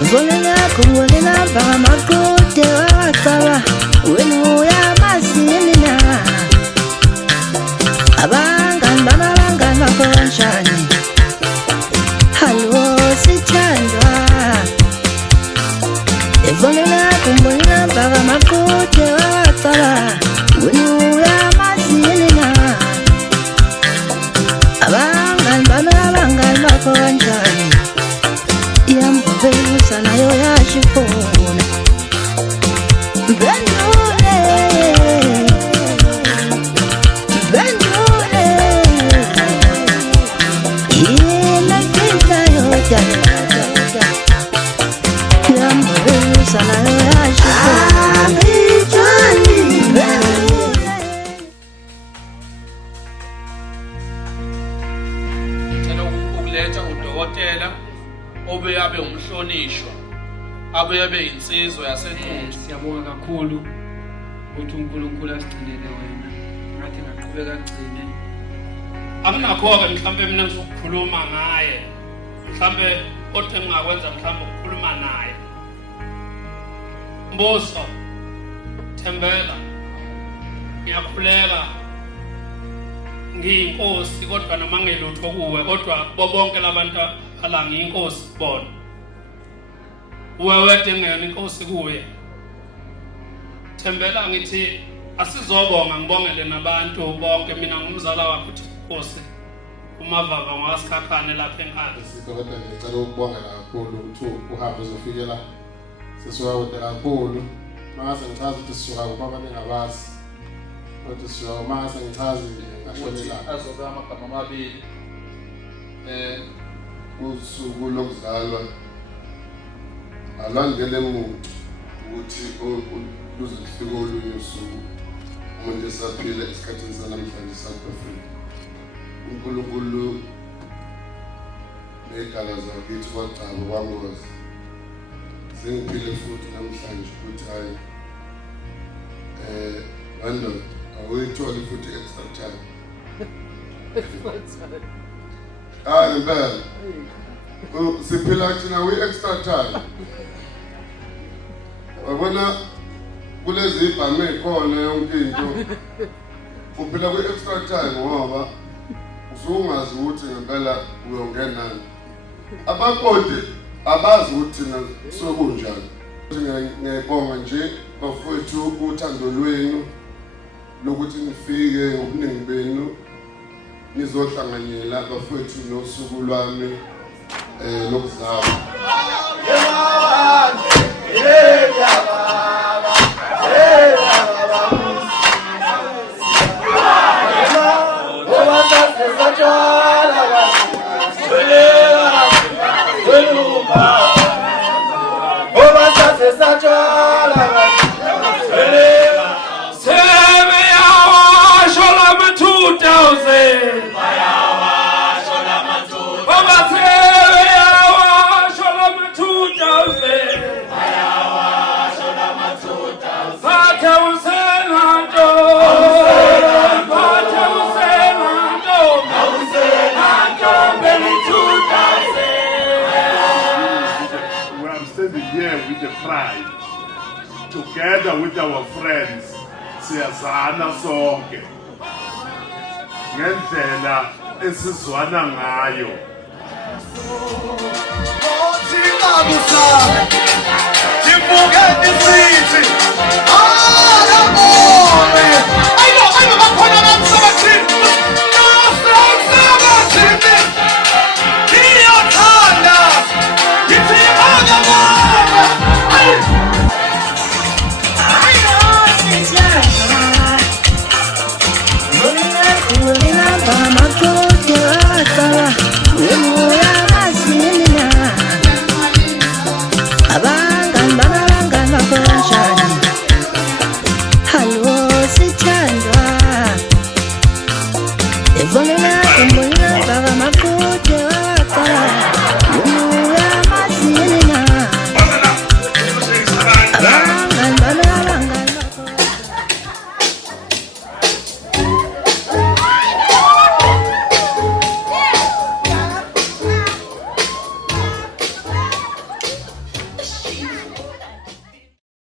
Volena kuwena ba makote wakala wenu ya masinina abangan banalanga makonshani halo sithandwa volena kuwena ba makote wakala wenu ya masinina abangan banalanga makonshani sana yo ya shifona Benule Ina kinta yo ya Yambe sana yo ya shifona Ngicela ukuletha udokotela obe abe umhlonishwa abe yabe insizwa yasenquthu. Siyabonga kakhulu ukuthi uNkulunkulu asigcinele wena ngathi ngaqhubeka agcine Anginakho-ke mhlawumbe mina ngizokukhuluma ngaye mhlawumbe kodwa engingakwenza mhlawumbe ukukhuluma naye. Mbuso Thembela ngiyakhuleka ngiyinkosi kodwa noma ngelutho kuwe kodwa bonke labantu ala ngiyinkosi bona uwewede ngene inkosi kuye. Thembela ngithi asizobonga ngibongele nabantu bonke mina ngumzala wakho uthi inkosi umavava ngasikhakhane lapha enkandla. Kodwa ngicela ukubongela kakhulu ukuthi uhambe uzofikela sisuka kude kakhulu mase ngichaza ukuthi sisuka kupha ningabazi kodwa sisuka mase ngichaza ngashonela azoba amagama amabili usuku lokuzalwa alandele umuntu ukuthi luzifika olunye usuku umuntu esaphila esikhathini sanamhlanje South-Africa. uNkulunkulu nedala zakithi kwacaba kwangozi sengiphile futhi namhlanje ukuthi hayi London awuyitholi futhi extra time. Ngempela siphila thina extra time. Wabona kulezi ibhame khona yonke into uphila extra time ngoba usungazi ukuthi ngempela uyongenani. Abakode abazi ukuthi thina sokunjani. Ngiyabonga nje bafowethu uthando lwenu lokuthi nifike ngobuningi benu nizohlanganyela bafowethu nosuku lwami lokuzalwa. With the pride, together with our friends, siyazana sonke ngendlela esizwana ngayo. Volena